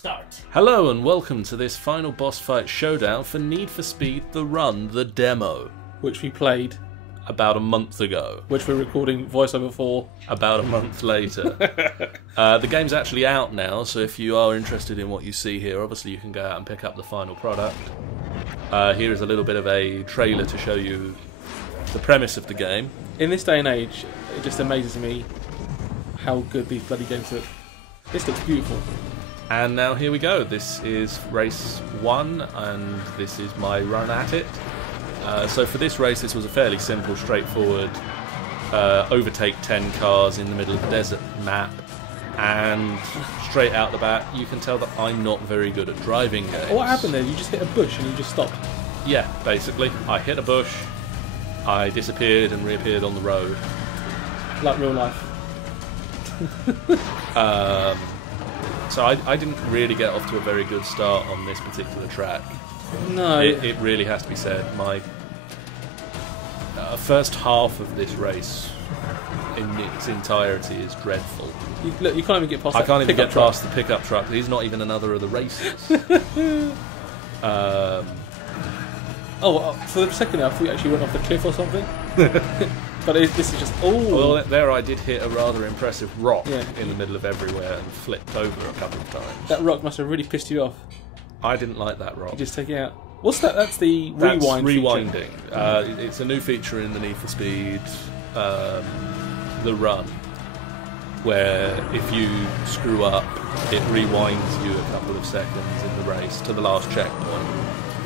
start. Hello and welcome to this final boss fight showdown for Need for Speed The Run, the demo. Which we played About a month ago. which we're recording voiceover for. About a month later. The game's actually out now, so if you are interested in what you see here, obviously you can go out and pick up the final product. Here is a little bit of a trailer to show you the premise of the game. In this day and age, it just amazes me how good these bloody games look. This looks beautiful. And now here we go. This is race 1, and this is my run at it. So for this race, this was a fairly simple, straightforward overtake 10 cars in the middle of the desert map. And straight out the bat, you can tell that I'm not very good at driving games. What happened there? You just hit a bush and you just stopped? Yeah, basically. I hit a bush, I disappeared and reappeared on the road. Like real life. So I didn't really get off to a very good start on this particular track. No. It really has to be said. My first half of this race in its entirety is dreadful. Look, you can't even get past I that can't even pickup get truck. past the pickup truck. He's not even another of the races. Oh, for a second I thought you actually went off the cliff or something. But this is just... Oh! Well, there I did hit a rather impressive rock Yeah. in the middle of everywhere and flipped over a couple of times. That rock must have really pissed you off. I didn't like that rock. You just take it out. What's that? That's the That's rewind feature. rewinding. It's a new feature in the Need for Speed The Run, where if you screw up, it rewinds you a couple of seconds in the race to the last checkpoint.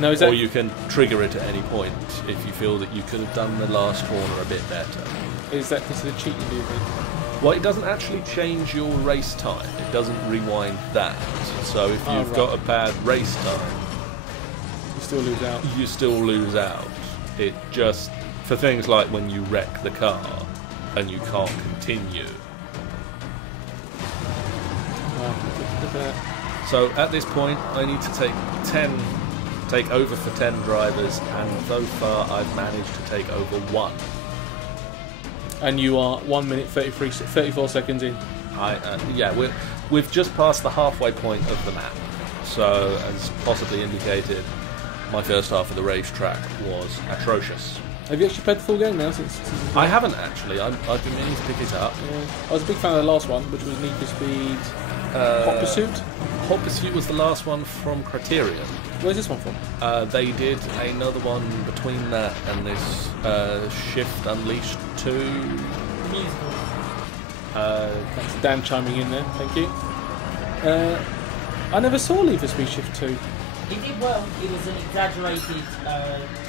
No, is that... Or you can trigger it at any point if you feel that you could have done the last corner a bit better. Is that considered cheating, do you think? Well, it doesn't actually change your race time. It doesn't rewind that. So if you've right. got a bad race time, You still lose out. you still lose out. It just, for things like when you wreck the car and you can't continue. Oh, look at that. So at this point, I need to take over for 10 drivers, and so far I've managed to take over 1. And you are 1 minute 34 seconds in. Yeah, we've just passed the halfway point of the map. So, as possibly indicated, my first half of the racetrack was atrocious. Have you actually played the full game now? Since I haven't actually. I've been meaning to pick it up. Yeah. I was a big fan of the last one, which was Need for Speed Hot Pursuit. Hot Pursuit was the last one from Criterion. Where's this one from? They did another one between that and this Shift Unleashed 2. That's Dan chiming in there, thank you. I never saw Need for Speed Shift 2. He did well. It was an exaggerated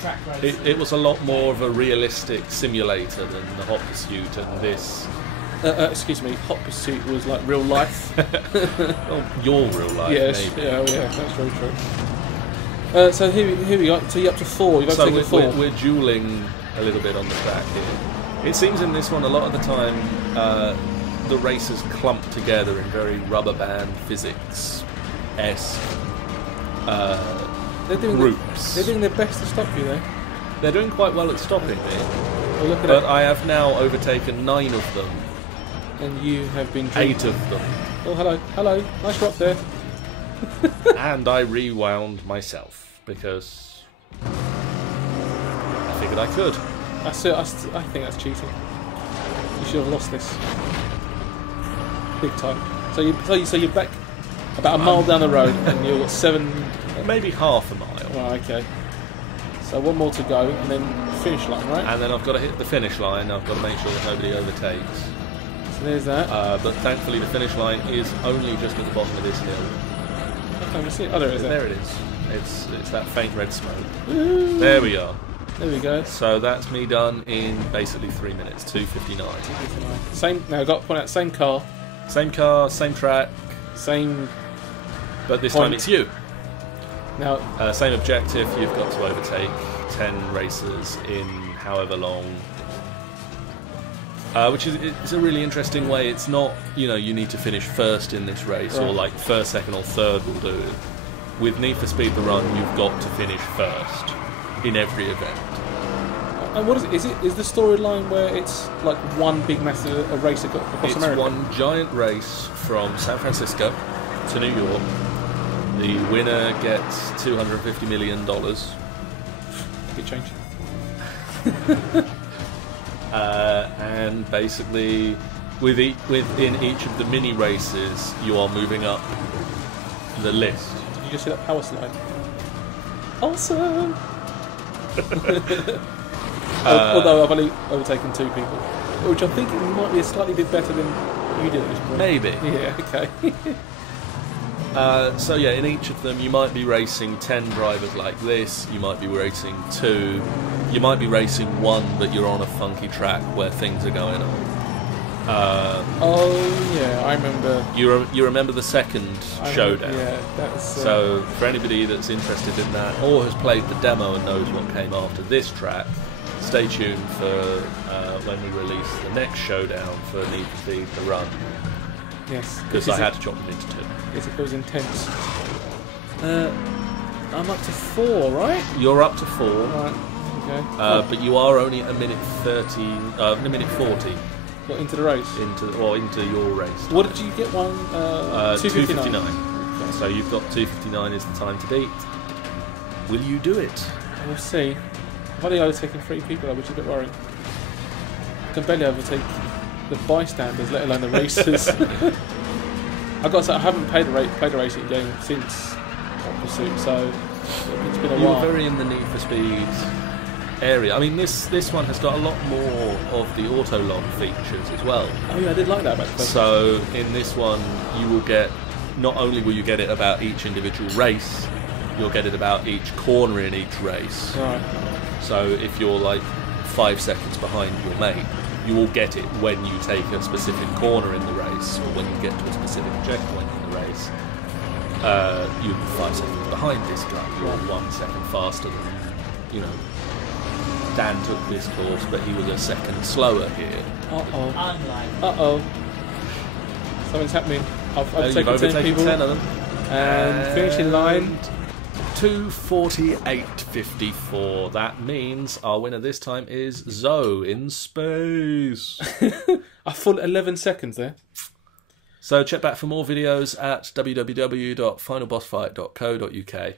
track race. It was a lot more of a realistic simulator than the Hot Pursuit, and this... Excuse me, Hot Pursuit was like real life. Well, your real life, Yes, maybe. yeah, that's very true. So here we go. So you're up to 4. You've So taken 4. we're dueling a little bit on the track here. It seems in this one a lot of the time the races clump together in very rubber band physics-esque groups. They're doing their best to stop you there. They're doing quite well at stopping me, Well, look at but it. I have now overtaken 9 of them, And you have been 8 of them, Oh, hello. Nice drop there. and I rewound myself because I figured I could. I think that's cheating. You should have lost this. Big time. So you're back about a mile down the road, and you're 7. Maybe half a mile. Right, okay. So 1 more to go, and then finish line, right? And then I've got to hit the finish line. I've got to make sure that nobody overtakes. So there's that. But thankfully the finish line is only just at the bottom of this hill. I can't even see it. Oh, there it is. There it is. It's that faint red smoke. Ooh. There we are. There we go. So that's me done in basically 3 minutes, 2:59. Same. Now I've got to point out same car, Same car, same track, same. but this Point. time it's you. Now Same objective, you've got to overtake 10 racers in however long. Which is it's a really interesting way. It's not, you need to finish first in this race, or Right. like first, second or third will do. With Need for Speed The Run, you've got to finish first in every event. And what is it? Is the storyline where it's like one big massive race across It's America? one giant race from San Francisco to New York, The winner gets $250 million. Good change. And basically, within each of the mini races, you are moving up the list. Did you just see that power slide? Awesome! Although I've only overtaken 2 people, which I think it might be a slightly bit better than you did at this point. Maybe. Yeah, okay. So yeah, in each of them you might be racing 10 drivers like this, you might be racing 2, you might be racing 1 but you're on a funky track where things are going on. Oh yeah, I remember. You remember the second Showdown? Yeah, that's... So for anybody that's interested in that or has played the demo and knows what came after this track, stay tuned for when we release the next Showdown for Need for Speed The Run. Yes. Because I had to chop them into 2. Yes, it was intense. I'm up to 4, right? You're up to 4. Right, okay. But you are only a minute 30, a minute 40 What, into the race? into your race. What did you get one? 2:59. 2:59. Okay. So you've got 2:59 is the time to beat. Will you do it? We'll see. I've only overtaken 3 people, which is a bit worrying. I can barely overtake the bystanders, let alone the racers. I've got to say, I haven't played a racing game since Hot Pursuit, so it's been a You while. were very in the Need for Speed area. I mean, this one has got a lot more of the auto log features as well. Oh yeah, I did like that about the first one. So in this one, you will get, not only will you get it about each individual race, you'll get it about each corner in each race. Right. So if you're like 5 seconds behind your mate, you will get it when you take a specific corner in the race, or when you get to a specific checkpoint in the race. You're 5 seconds behind this guy. You're 1 second faster than, Dan took this course, but he was a second slower here. Uh-oh. Unlike. Uh-oh. Something's happening. I've You've overtaken 10 people. 10 of them. And finishing line. 2:48.54. That means our winner this time is Zoe in space. A full 11 seconds there. So check back for more videos at www.finalbossfight.co.uk.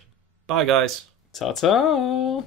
Bye guys. Ta-ta!